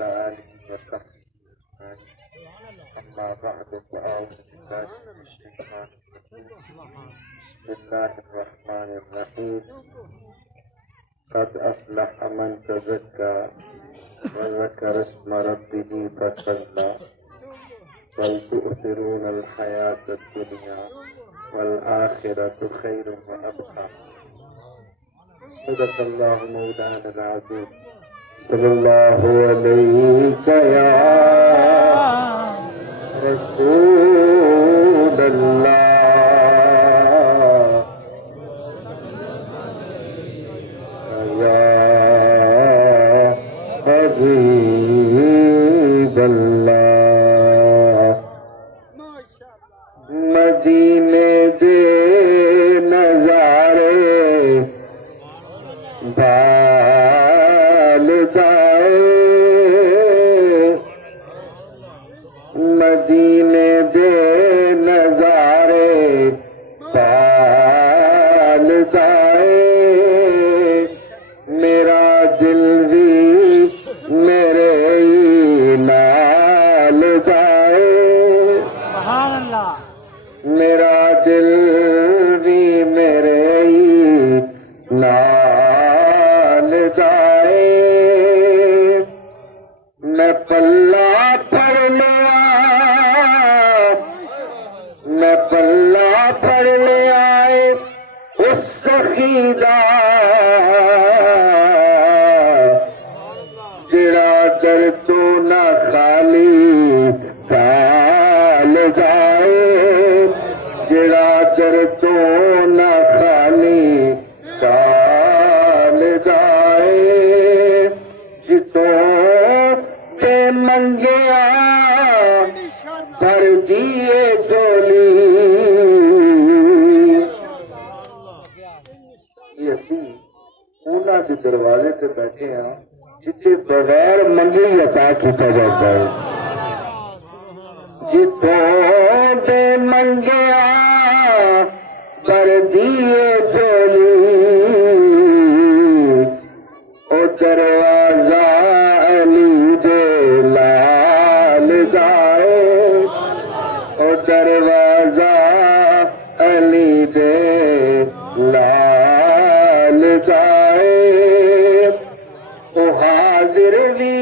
وعلى آله وصحبه أما بعد فأعوذ بالله من الشيطان الرجيم بسم الله الرحمن الرحيم قد أفلح من تزكى وذكر اسم ربه فصلى بل تؤثرون الحياة الدنيا والآخرة خير وأبقى صدق الله مولانا العظيم صلى الله عليك يا رسول الله يا حبيب الله مدینے دے نظارے بال جائے مدینے دے نظارے بال جائے میرا دل بھی میرے نال جائے سبحان اللہ میرا دل بھی میرے نال جائے میں پلہ پڑھ لیا میں پلہ پڑھ لیا اس سخی دا جڑا در تو نہ خالی چال جائے جڑا در تو نہ خالی چال جائے جتوں تے منگیا بھر دیے جولی یہ اسی انہاں دے دروازے تے بیٹھے ہیں جتنے بغیر منگے ہی عطا کیتا جاتا ہے جتوں تے منگیا بھر دیے جولی او دروازہ علی دے لال جائے او دروازہ علی دے لال جائے او حاضر بھی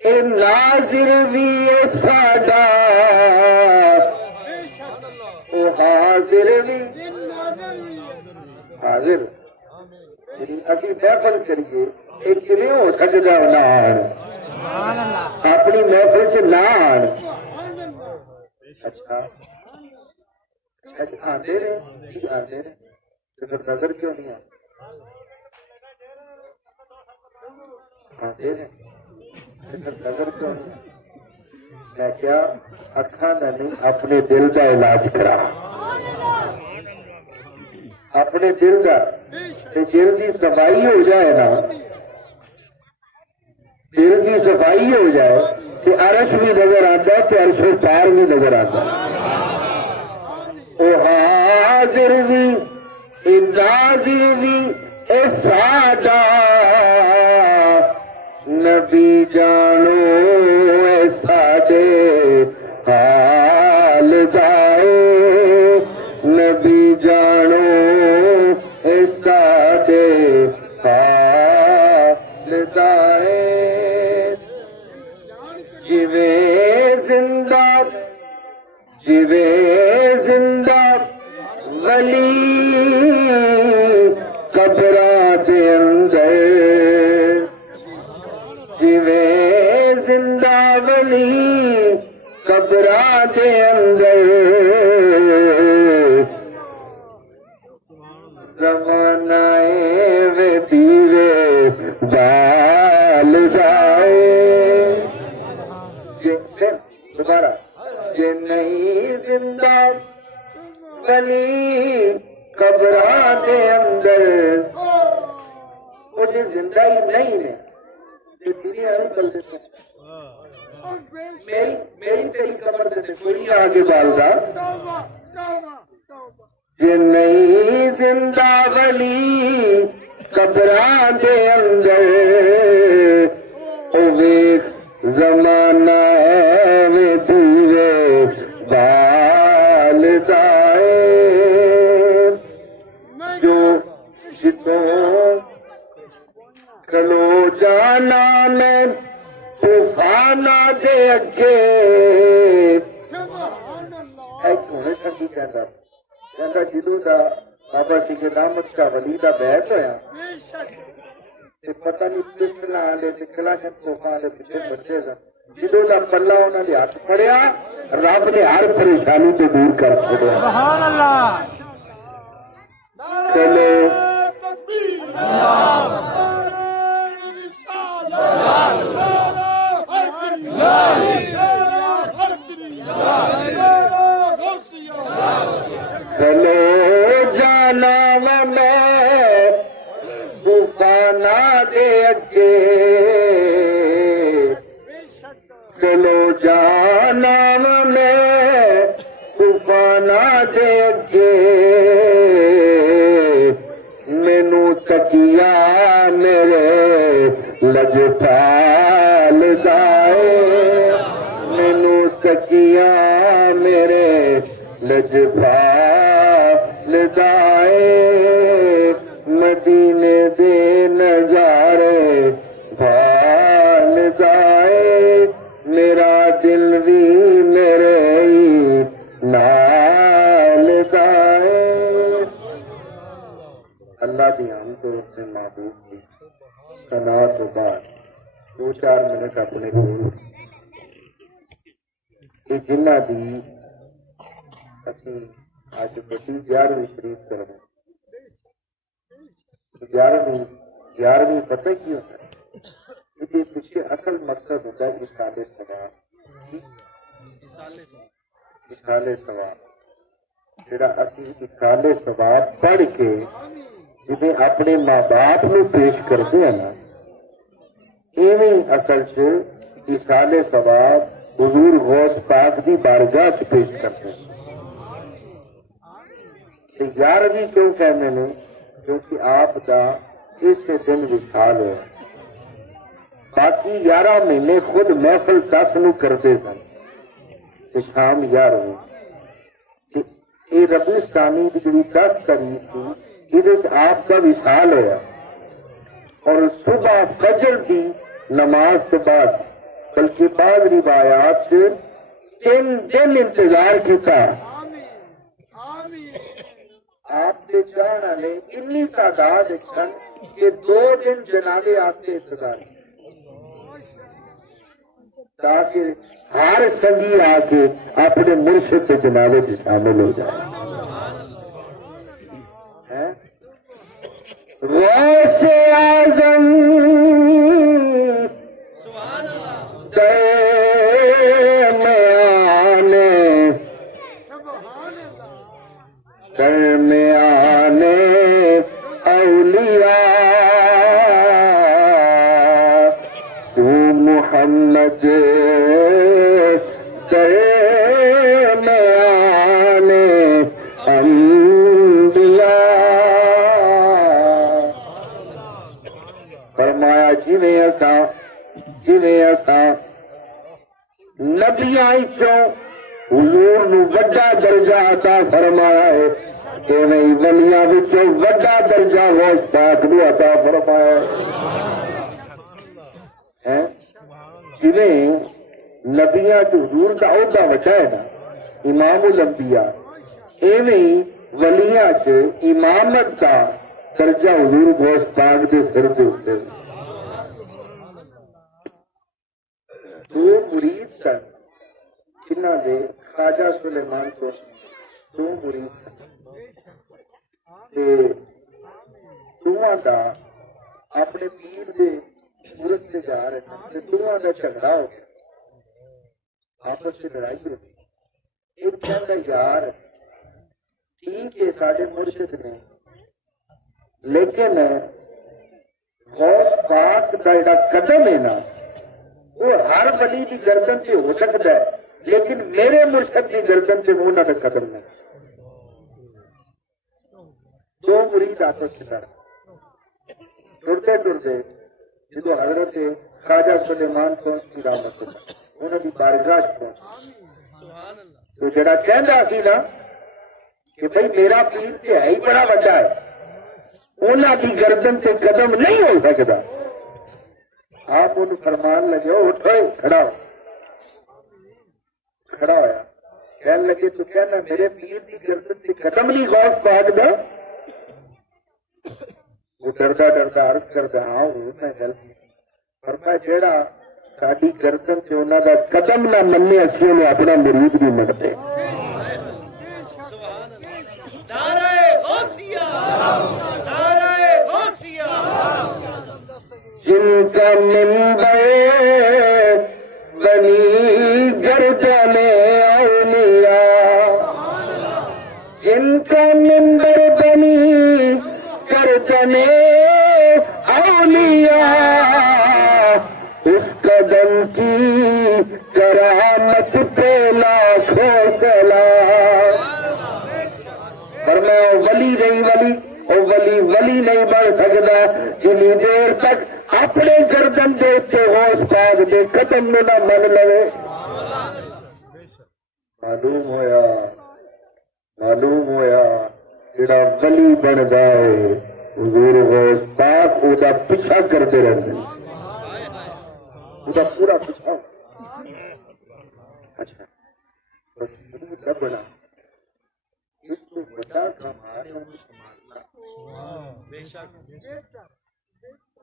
اے ناظر بھی اے ساڈا او حاضر بھی حاضر اسی محفل کریے ایک نہیں ہو سکتا نان اپنی محفل سے نان اچھا آتے رہے آتے رہے تو پھر نظر کیوں نہیں آتے رہے پھر نظر کیوں نہیں میں کیا اکھاں نہ نہیں اپنے دل کا علاج کرا اپنے دل کا دل کی صفائی ہو جائے نا دل کی صفائی ہو جائے تو عرش بھی نظر آتا ہے تو عرش و پار بھی نظر آتا ہے او حاضر بھی ناظر بھی اے ساڈا نبی جانو اے ساڈے حال جائے نبی جانو اے ساڈے حال جائے جیوے زندہ ولی قبراں دے اندر جیوے زندہ ولی قبراں دے اندر زمانہ وے دیوے بال جائے دوبارہ یہ نہیں زندہ ولی قبراں دے اندر وہ جو زندہ ہی نہیں ہے میری تیری قبر سے کوئی آگے بالدہ یہ نہیں زندہ ولی قبراں دے اندر او ویکھ زمانہ میں دیوے بال دائے جو جتوں کلو جانا میں طوفانہ دے اگے ایک ہونے سکی کہتا جدو دا بابا جی کے دامت کا ولی دا بیعت ہویا پتہ نہیں پسٹنا آلے کلاشن کوفا آلے پیچھے بچے دا جدو دا پلہ انہوں نے ہاتھ پڑیا رب نے ہر پریشانی تو دور کر چھوڑیا سبحان اللہ چلو چلو جانا میں طوفانہ دے اگے چلو جانا میں طوفانہ دے اگے مینو تکیا میرے لجپال دائے مینو تکیا میرے لجپال دائے مدینے دے نظارے بھال دائے میرا دل بھی میرے نال دائے اللہ دی ہم تو اس نے معبود کی سنا تو بعد 2-4 منٹ اپنے بول کہ جنہ دی اسی آج بڑی 11ویں شریف کرنے 11ویں پتہ کی ہوتا ہے یہ پیچھے اصل مقصد ہوتا ہے اسال ثواب جڑا اسی اسال ثواب پڑھ کے جنہیں اپنے ماں باپ نو پیش کرتے ہیں نا ایویں اصل چ اسال ثواب حضور غوث پاک دی بارگاہ چ پیش کرتے ہیں 11ویں کیوں کہنے نے کیونکہ آپ کا اس دن وصال ہے باقی 11 مہینے خود محفل 10 نو کرتے سن شام 11ویں یہ ربیع ثانی کی جی 10 تاریخ تھی یہ آپ کا وصال ہوا اور صبح فجر کی نماز کے بعد بلکہ بعض روایات سے 3 دن انتظار کیا آپ کے چاہنے والے اتنی تعداد سن کہ 2 دن جنازے آتے انتظار تاکہ ہر سنگی آ کے اپنے مرشد کے جنازے میں شامل ہو جائے غوث اعظم درمیان اولیاء تو محمد درمیان انبیاء فرمایا جویں اساں نبیاں چوں حضور نو وڈا درجہ عطا فرمایا ہے ایویں ولیاں وچوں وڈا درجہ غوث پاک نو عطا فرمایا ہے جویں نبیاں چ حضور دا عہدہ وڈا ہے نا امام الانبیاء ایویں ولیاں چ امامت دا درجہ حضور غوث پاک دے سر دے اوپر دو مرید سن جنہ دے خواجہ سلیمان کو 2 مرید سن دونوں دا اپنے پیر دے مورد سے جا رہے سن دونوں دا جھگڑا ہو گیا آپس سے لڑائی ہوتی ایک کہتا یار ٹھیک ہے سارے مرشد نے لیکن غوث پاک کا جڑا قدم ہے نا وہ ہر ولی کی گردن سے ہو سکتا ہے لیکن میرے مرشد کی گردن سے وہ نہ قدم نہیں 2 مرید آپس سے لڑ ٹرتے ٹرتے جدو حضرت خواجہ سلیمان پہنچ رحمت اللہ انہوں کی بارگاہ پہنچ تو جڑا کہندا سی نا کہ بھئی میرا پیر تے ہے ہی بڑا وڈا ہے انہاں دی گردن تے قدم نہیں ہو سکدا آپ انہوں فرمان لگے اٹھو کھڑا ہو کھڑا ہویا کہنے لگے تو کہنا میرے پیر دی گردن تے قدم نہیں غوث پاک دا وہ ڈردا ڈردا عرض کردا ہاں میں گل فرمایا جیڑا ساڈی گردن تے انہاں دا قدم نہ مننے اسی انہوں اپنا مرید بھی منتے نعرہ غوثیہ نعرہ غوثیہ جن کا منبر بنی گردن اولیاء جن کا منبر بنی گردن اولیاء اس قدم کی کرامت پہ لاکھوں سلام فرمایا ولی نہیں ولی نہیں بن سکتا جنی دیر تک اپنے گردن دے کے غوث پاک دے قدم نہ من لے معلوم ہویا جڑا ولی بندا ہے حضور غوث پاک او دا پیچھا کرتے رہتے او دا پورا پیچھا اچھا بس نہ بنا اس کو بڑا کمارے ہوں سنبھالنا بے شک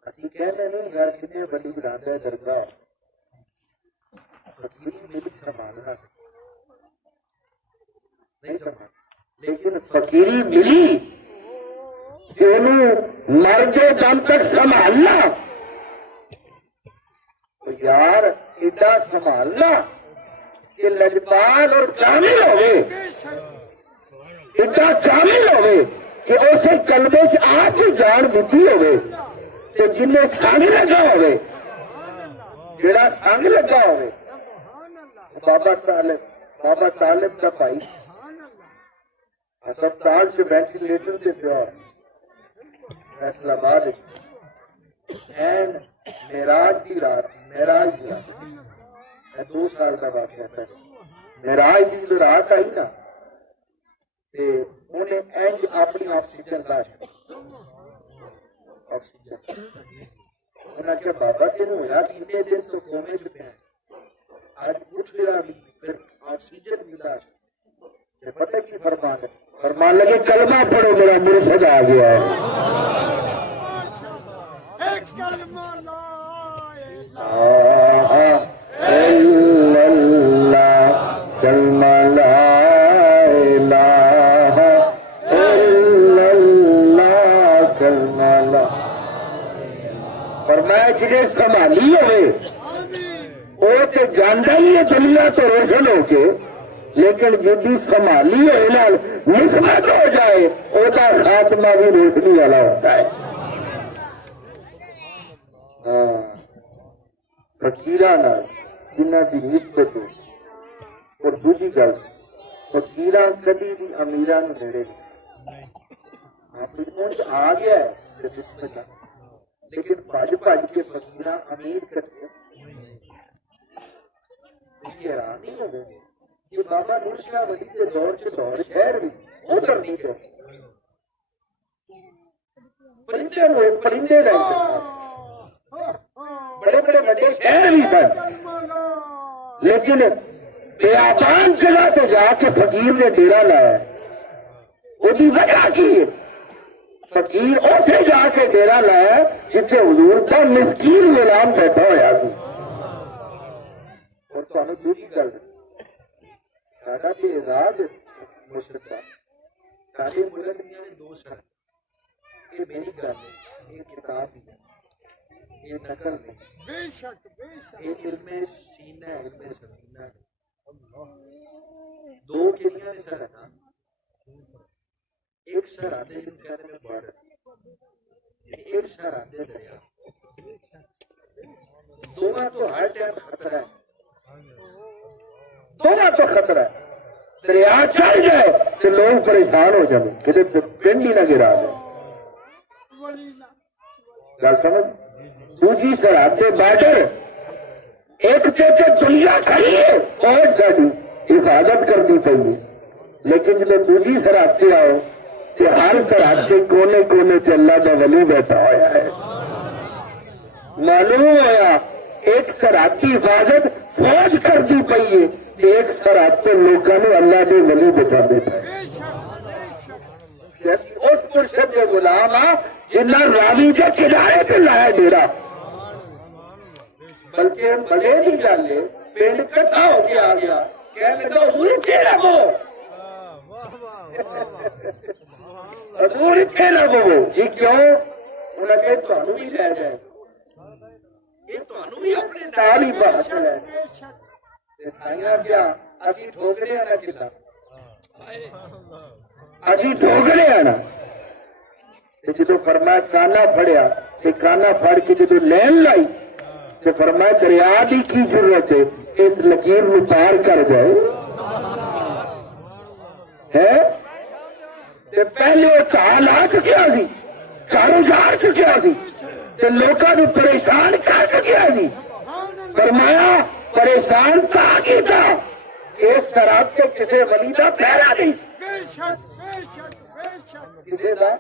اسی کہنے نہیں یار کتنے ولی بناتا ہے درگاہ فقیری ملی سنبھالنا نہیں سنبھالنا لیکن فقیری ملی کہ انہوں مر جے دم تک سنبھالنا یار ایڈا سنبھالنا کہ لجپال اور کامل ہوئے ایڈا کامل ہوئے کہ اسے کلبے سے آپ ہی جان دیتی ہوئے تو جنہیں سانگ لگا ہوئے جڑا سانگ لگا ہوئے بابا طالب کا بھائی ہسپتال سے وینٹیلیٹر سے پیار فیصلہ آباد اینڈ معراج کی رات میں 2 سال کا واقعہ تھا معراج کی جو رات آئی نا انہیں اینج اپنی آکسیجن لاش آکسیجن انہیں کیا بابا تینوں ہوا کتنے دن تو کومے چکے ہیں آج کچھ گیا پھر آکسیجن بھی لاش پتہ کی فرمان لگے کلمہ پڑھو میرا مرشد آ گیا ہے کلمہ لا الہ الا اللہ کلمہ لا فرمایا جنہیں سنبھالی ہوئے وہ تو جانتا ہی ہے دنیا تو روشن ہو کے لیکن جدی سنبھالی ہوئے نال نسبت ہو جائے وہ کا خاتمہ بھی روشنی والا ہوتا ہے فقیراں نال جنہ کی نسبت ہو اور دوسری گل فقیراں کدی بھی امیراں نوں نیڑے نہیں آ گیا ہے لیکن بھج کے فقیراں امیر کرتے حیران نہیں ہو گئے کہ بابا نور شاہ ولی کے دور سے دور شہر بھی ادھر نہیں گئے پرندے رہتے بڑے بڑے بڑے شہر بھی سن لیکن بیابان جگہ پہ جا کے فقیر نے ڈیرا لایا اس کی وجہ کی فقیر اسے جا کے ڈیرا لایا جسے حضور کا مسکین غلام بیٹھا ہوا سی اور تمہیں دوسری گل ساڈا بھی اعزاز مشرف سارے ملک دیا نے 2 شرط یہ میری گل ہے یہ کتاب ہی ہے یہ نقل نہیں یہ علم سینہ ہے علم سفینہ ہے 2 کلیاں نے سر ہے ایک سر آتے جن کہنے میں بڑھ ایک سر آتے دریا دونوں تو ہر ٹائم خطرہ ہے دونوں تو خطرہ ہے دریا چل جائے تو لوگ پریشان ہو جائیں کسی پنڈ ہی نہ گرا دیں گل سمجھ دوسری سرحد سے بارڈر ایک تے دنیا کھڑی ہے فوج ساری حفاظت کرنی چاہیے، لیکن جب دوسری سرحد سے آؤ تو ہر سرحد کے کونے کونے سے اللہ کا ولی بیٹھا ہوا ہے. معلوم ہوا ایک سرحد کی حفاظت فوج کرتی پئی ہے، ایک سرحد پہ لوگوں نے اللہ کے ولی بچا دیتا ہے. اس مرشد کے غلام آ جنہ راوی کے کنارے پہ لایا ڈیرا، بلکہ ہم بڑے نہیں جانے پنڈ کٹھا ہو کے آ گیا کہنے لگا حضور اتنے لگو، حضور اتنے لگو. یہ کیوں؟ انہیں کہ تھانوں بھی لے جائے، یہ تھانوں بھی اپنے نال ہی بات لے سائیاں کیا اسی ٹھوکنے آنا کلا اسی ٹھوکنے آنا. جدو فرمایا کانا پھڑیا تے کانا پھڑ کے جدو لین لائی تے فرمایا دریا دی کی ضرورت ہے، اس لکیر نو پار کر جائے ہے. تے پہلے وہ کال آ چکیا سی، کاروبار چکیا سی تے لوکاں نو پریشان کر چکیا سی. فرمایا پریشان تا کیتا اس سرحد سے کسی ولی دا پہرا نہیں، کسی دا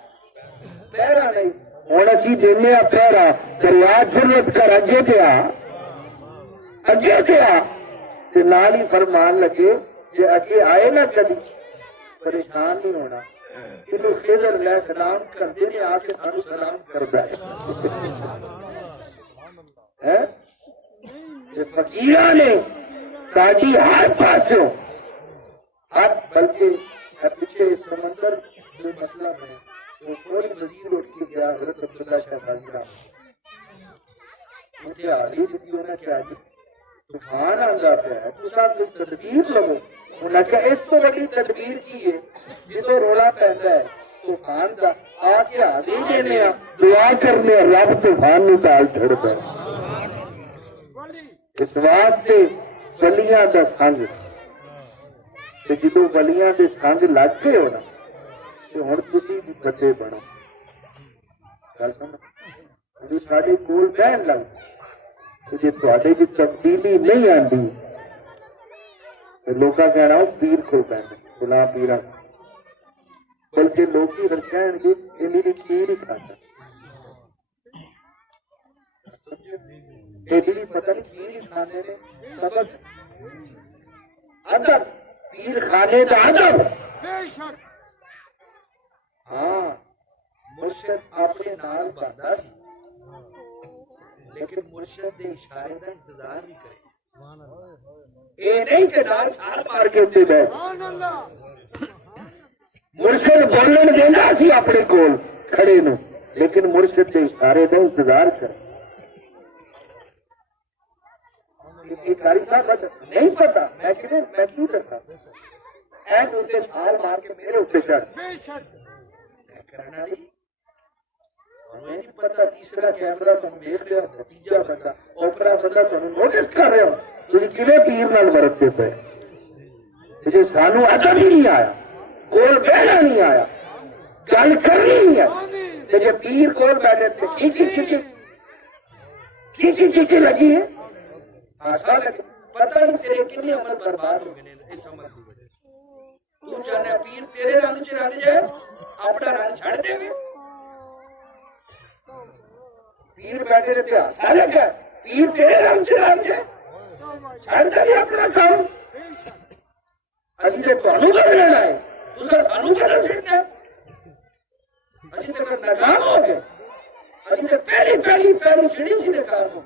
پہرا نہیں. ہوں اسی دینے پہرا دریا ضرورت کر اگے پیا اگے پیا تے نال ہی فرمان لگے جے اگے آئے نہ کبھی پریشان نہیں ہونا. انہوں خضر علیہ السلام کرتے نے آ کے سانو سلام کرتا ہے. فقیرہ نے ساڑی ہر پاسوں ہر بلکہ پیچھے سمندر جو مسئلہ ہے وہ فوری وزیر اٹھ کے گیا حضرت عبداللہ شاہ غازی رحمۃ مجھے حالی دیتی ہونا کیا جی طوفان آندا پیا ہے تو ساتھ کوئی تدبیر لگو. انہوں نے کہا اس تو بڑی تدبیر کی ہے جدو رولا پہنتا ہے طوفان کا آ کے حالی دینے دعا کرنے رب طوفان نو ٹال چھڑتا ہے. اس واسطے ولیاں دا سنگ تے جدو ولیاں دے سنگ لگ گئے ہو نا تے ہن تسی بھی بچے بنو. گل سمجھ جی ساڈے کول بہن لگ تے جے تواڈے وچ تبدیلی نہیں آندی تے لوکاں کہنا پیر کول بہن فلاں پیراں، بلکہ لوگ ہی کہن گے یہ میری کھیر ہی کھاتا پتہ نہیں کھیر ہی کھانے نے سبق ادب پیر خانے کا ادب. ہاں مرشد اپنے نال باندا سی لیکن مرشد دے اشارے کا انتظار بھی کرے. اے نہیں کہ نال چھال مار کے اتنے بیٹھ. مرشد بولن دینا سی اپنے کول کھڑے نو لیکن مرشد دے اشارے کا انتظار کرے. قاری صاحب نہیں پتا میں کیوں دسا اتنے چھال مار کے میرے اتنے چڑھ کرنا نہیں پتا. تیسرا کیمرہ تم دیکھ رہے ہو، تیجا بندہ اوپرا بندہ تم نوٹس کر رہے ہو تھی کھے تیر نال برتتے پے. جی سانو ادب ہی نہیں آیا، کول بہنا نہیں آیا، گل کرنی نہیں ہے. جب پیر کول بیٹھے تھے چیچی چیچی لگی ہے پتہ نہیں تیرے کتنے عمر برباد ہو گئے اس عمر کی وجہ سے. تو چاہنا پیر تیرے رنگ چ رنگ جائے اپنا رنگ چھڑ دے گے. پیر بیٹھے رہتے ہاسا لگا پیر تیرے رنگ چ رنگ جائے چھڑ دے اپنا کام. ابھی تو تمہیں بدلنا ہے دوسرا سانو بدل چڑنا ہے. ابھی تک ناکام ہو گئے. ابھی تک پہلی سیڑھی سے کام ہو.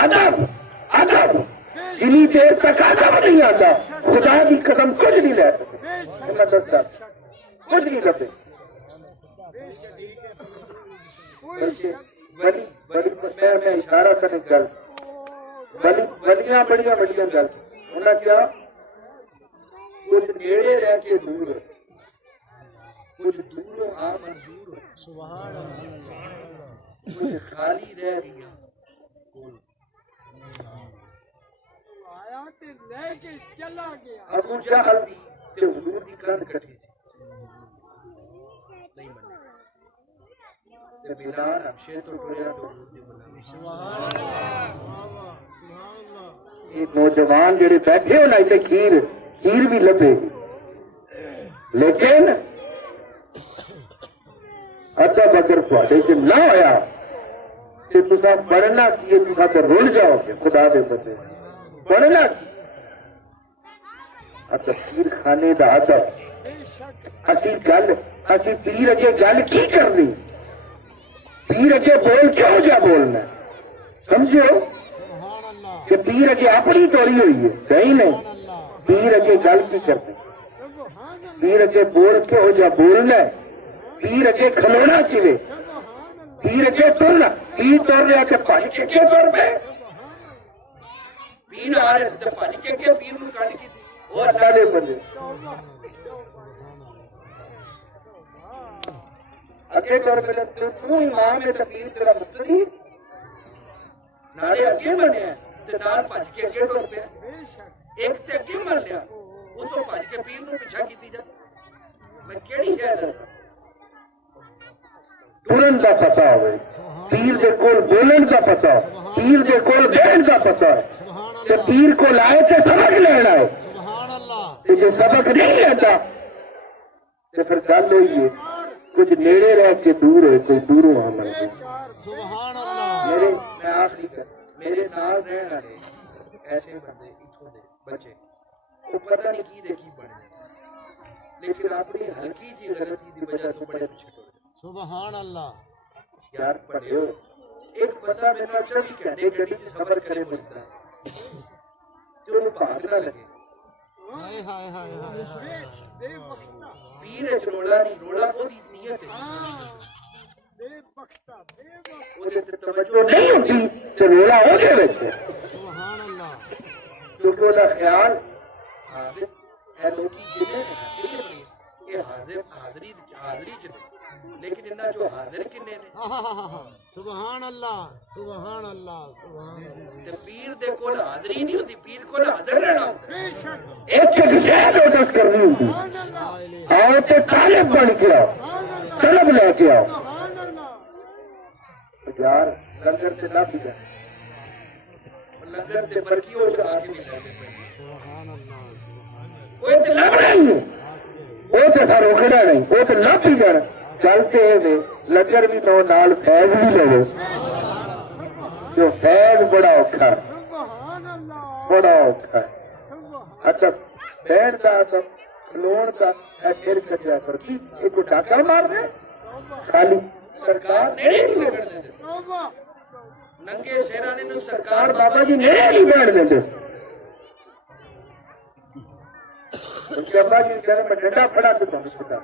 ادب ادب جنی دیر تک ادب نہیں آتا خدا کی قدم کچھ نہیں لے سکتے کچھ نہیں کرتے. میں اشارہ کرنے گل بلیاں بڑیاں بڑیاں گل انہیں کیا کچھ نیڑے رہ کے دور کچھ دوروں آ منظور کچھ خالی رہ رہی ابو جہل دی تے حضور دی کند کٹی نہیں منی تے بلال حبشے تو ٹریا تو حضور دی غلامی سبحان اللہ یہ نوجوان جڑے بیٹھے ہو نا تے کھیر بھی لبے گی لیکن ادب اگر تھوڑے سے نہ ہویا کہ تسا پڑھنا کی تسا تو رول جاؤ گے خدا دے بندے پڑھنا کی پیر خانے دا ادب اسی پیر اگے گل کی کرنی پیر اگے بول کیوں جا بولنا سمجھو کہ پیر اگے اپنی توڑی ہوئی ہے صحیح نہیں پیر اگے گل کی کرنی پیر اگے بول کیوں جا بولنا پیر اگے کھلونا چاہیے پیر اگے ترنا پیر تر رہا کہ پانی کے تر پہ پیر آ رہے تے بھج کے پیر نوں کڈ کے وہ اللہ دے بندے اگے طور پہ تو امام ہے تقریر تیرا مقتدی نالے اگے منیا تے نال بھج کے اگے ٹر پیا ایک تے اگے من لیا وہ تو بھج کے پیر نوں پیچھا کیتی جا میں کیڑی شے دا ٹرن کا پتا ہوئے پیر دے کول بولن کا پتا ہو پیر دے کول بہن کا پتا ہے تے پیر کو لائے تے سبق لینا ہے تے جو سبق نہیں لیتا تے پھر گل ہوئی ہے کچھ نیڑے رہ کے دور ہے کوئی دوروں عمل ہے میرے میں آخری کر میرے نال رہن والے ایسے بندے اتھوں دے بچے وہ پتہ نہیں کی دے کی بنے لیکن اپنی ہلکی جی غلطی دی وجہ تو بڑے پیچھے ٹر گئے سبحان اللہ یار پڑھو ایک بندہ میرے نال 24 گھنٹے گڑی وچ سفر کرے ملتا ہے تے اونوں بھاگ نہ لگے ہائے ہائے ہائے ہائے پیر وچ رولا نہیں رولا او دی نیت ہے او تے توجہ نہیں ہوتی تے رولا ہو دے وچ سبحان اللہ کیونکہ وہ دا خیال حاضر ہے لوکی جنے نے یہ حاضری چ نہیں لیکن انہاں جو حاضر کنے نے سبحان اللہ سبحان اللہ سبحان اللہ تے پیر دے کول حاضری نہیں ہوندی پیر کول حاضر رہنا ہوندا ایک شہد عادت کرنی ہوتی آؤ تے طالب بن کے آؤ طلب لے کے آؤ یار لنگر سے نہ پی جائے لنگر تے برکی ہو چلا کے مل جاندے سبحان اللہ سبحان اوے تے لگنا ہی نہیں وہ تو سر روکنا نہیں وہ تو نہ پی جانا چلتے ہیں لنگر بھی نو نال فیض بھی لو جو فیض بڑا اوکھا بڑا اوکھا اچھا بہن کا کھلون کا پھر کٹیا پر کی ایک کو ڈاکہ مار دے خالی سرکار نیڑے نہیں لگن دیندے ننگے شیرانے نوں سرکار بابا جی نیڑے نہیں بیٹھ دیں ان کے ابا جی کہنے میں ڈنڈا پھڑا کے پہنچ سکتا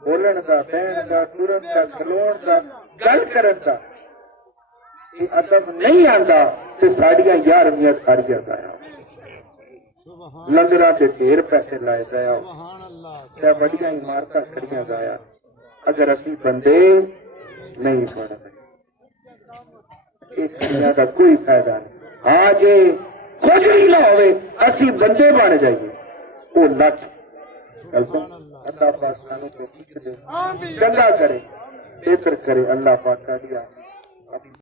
بولن کا بہن کا ٹورن کا کھلون کا گل کرن کا یہ ادب نہیں آتا تو ساڑیاں 11 ساڑیاں گایا لنگراں تے ڈھیر پیسے لائے گیا سبحان اللہ کیا بڑیاں عمارتاں کھڑیاں گایا اگر اسی بندے نہیں پڑھ رہے اس دنیا کا کوئی فائدہ نہیں ہاں جی کچھ بھی نہ ہوئے اسی بندے بن جائیے وہ لچ اللہ پاک سانوں کو چنگا کرے بہتر کرے اللہ پاک کا دیا